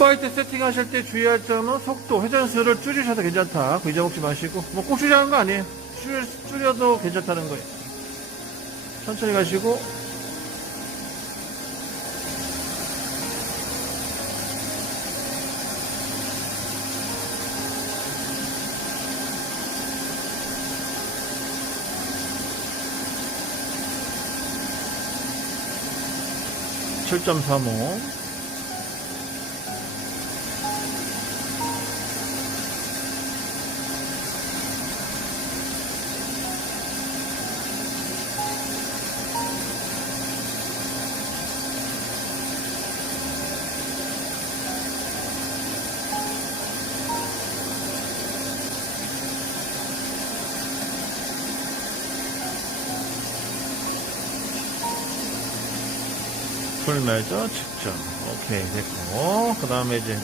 홈바이트 세팅하실 때 주의할 점은 속도, 회전수를 줄이셔도 괜찮다. 그 잊어먹지 마시고. 뭐 꼭 줄이라는 거 아니에요. 줄, 줄여도 괜찮다는 거예요. 천천히 가시고. (7.35) 풀 매저 측정. 오케이 됐고. 그 다음에 이제